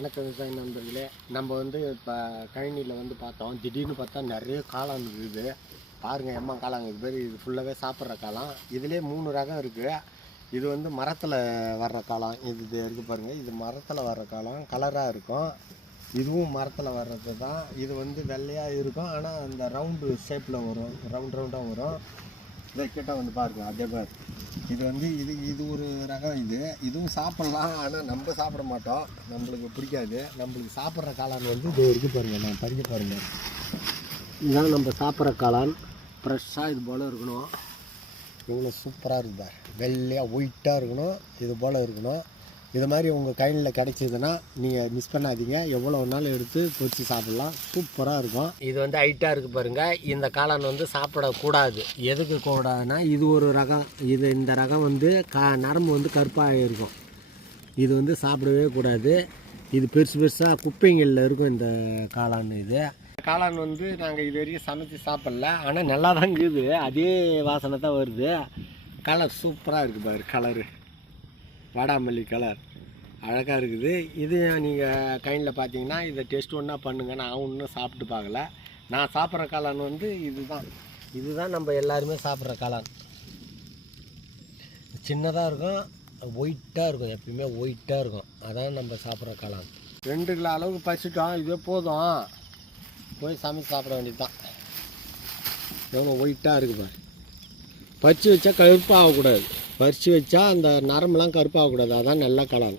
வணக்கம் விவசாய நண்பர்களே. நம்ம வந்து இப்போ கழனியில் வந்து பார்த்தோம். திடீர்னு பார்த்தா நிறைய காளான் இருக்குது. பாருங்கள், எம்மா காளான் இது பேர். இது ஃபுல்லாகவே சாப்பிட்ற காளான். இதுலேயே 3 ரகம் இருக்குது. இது வந்து மரத்தில் வர்ற காளான். இது இருக்குது பாருங்கள். இது மரத்தில் வர்ற காளான் கலராக இருக்கும். இதுவும் மரத்தில் வர்றது தான். இது வந்து வெள்ளையாக இருக்கும், ஆனால் அந்த ரவுண்டு ஷேப்பில் வரும், ரவுண்டாக வரும். இதை கிட்ட வந்து பாருங்க, அதே மாதிரி இது வந்து இது ஒரு ரகம். இதுவும் சாப்பிட்லாம், ஆனால் நம்ம சாப்பிட மாட்டோம், நம்மளுக்கு பிடிக்காது. நம்மளுக்கு சாப்பிட்ற காளான் வந்து இது இருக்குது பாருங்கள். நான் பறிக்க பாருங்கள். இதுதான் நம்ம சாப்பிட்ற காளான். ஃப்ரெஷ்ஷாக இது போல் இருக்கணும். இவ்வளோ சூப்பராக இருக்குதா, வெள்ளையாக ஒயிட்டாக இருக்கணும். இது போல் இருக்கணும். இது மாதிரி உங்கள் கையில் கிடைச்சிதுன்னா நீங்கள் மிஸ் பண்ணாதீங்க. எவ்வளோ நாள் எடுத்து பொரிச்சு சாப்பிட்லாம். சூப்பராக இருக்கும். இது வந்து ஹைட்டாக இருக்குது பாருங்கள். இந்த காளான் வந்து சாப்பிடக்கூடாது. எதுக்கு கூடாதுன்னா, இது ஒரு ரகம். இந்த ரகம் வந்து நரம்பு வந்து கருப்பாக இருக்கும். இது வந்து சாப்பிடவே கூடாது. இது பெருசாக குப்பைங்களில் இருக்கும் இந்த காளான். இது காளான் வந்து நாங்கள் இது வரைக்கும் சமைச்சு சாப்பிடல, ஆனால் நல்லா தான் இருக்குது. அதே வாசனை தான் வருது. கலர் சூப்பராக இருக்குது பாரு. கலரு வாடாமல்லி கலர் அழகாக இருக்குது. இது நீங்கள் கையில் பார்த்தீங்கன்னா இதை டெஸ்ட் ஒன்றா பண்ணுங்கள். நான் இன்னும் சாப்பிட்டு பார்க்கல. நான் சாப்பிட்ற காளான் வந்து இதுதான் நம்ம எல்லாருமே சாப்பிட்ற காளான். சின்னதாக இருக்கும், ஒயிட்டாக இருக்கும். எப்பயுமே ஒயிட்டாக இருக்கும். அதான் நம்ம சாப்பிட்ற காளான். 2 கிலோ அளவுக்கு பறிச்சிட்டோம். இதே போதும். போய் சமைச்சு சாப்பிட வேண்டியது தான். எவ்வளோ ஒயிட்டாக இருக்குது பாரு. பறித்து வச்சா கருப்பாகக்கூடாது. பறித்து வச்சா அந்த நரம்புலாம் கருப்பாகக்கூடாது. அதான் நல்ல காளான்.